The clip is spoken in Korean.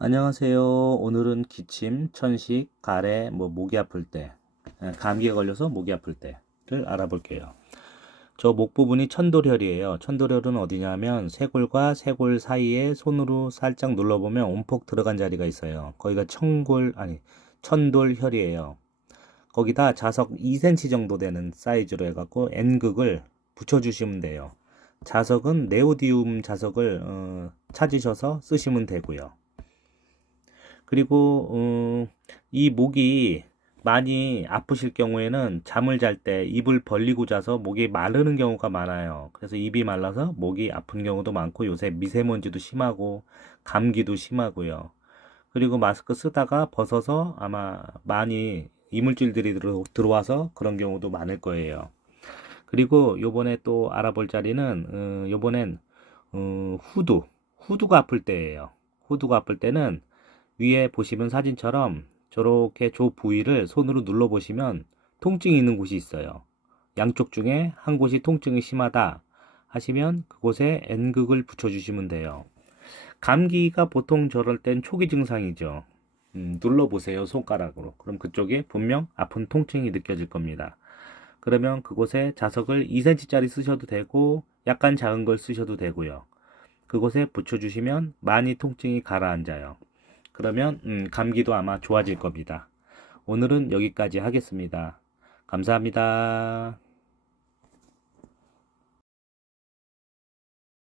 안녕하세요. 오늘은 기침, 천식, 가래, 목이 아플 때, 감기에 걸려서 목이 아플 때를 알아볼게요. 저 목 부분이 천도혈이에요. 천도혈은 어디냐면 쇄골과 쇄골 사이에 손으로 살짝 눌러보면 온폭 들어간 자리가 있어요. 거기가 천돌혈이에요. 거기다 자석 2cm 정도 되는 사이즈로 해갖고 N극을 붙여주시면 돼요. 자석은 네오디움 자석을 찾으셔서 쓰시면 되고요. 그리고 이 목이 많이 아프실 경우에는 잠을 잘 때 입을 벌리고 자서 목이 마르는 경우가 많아요. 그래서 입이 말라서 목이 아픈 경우도 많고 요새 미세먼지도 심하고 감기도 심하고요. 그리고 마스크 쓰다가 벗어서 아마 많이 이물질들이 들어와서 그런 경우도 많을 거예요. 그리고 요번에 또 알아볼 자리는 요번엔 후두가 아플 때예요. 후두가 아플 때는 위에 보시면 사진처럼 저렇게 조 부위를 손으로 눌러 보시면 통증이 있는 곳이 있어요. 양쪽 중에 한 곳이 통증이 심하다 하시면 그곳에 N극을 붙여주시면 돼요. 감기가 보통 저럴 땐 초기 증상이죠. 눌러보세요, 손가락으로. 그럼 그쪽에 분명 아픈 통증이 느껴질 겁니다. 그러면 그곳에 자석을 2cm짜리 쓰셔도 되고 약간 작은 걸 쓰셔도 되고요. 그곳에 붙여주시면 많이 통증이 가라앉아요. 그러면 감기도 아마 좋아질 겁니다. 오늘은 여기까지 하겠습니다. 감사합니다.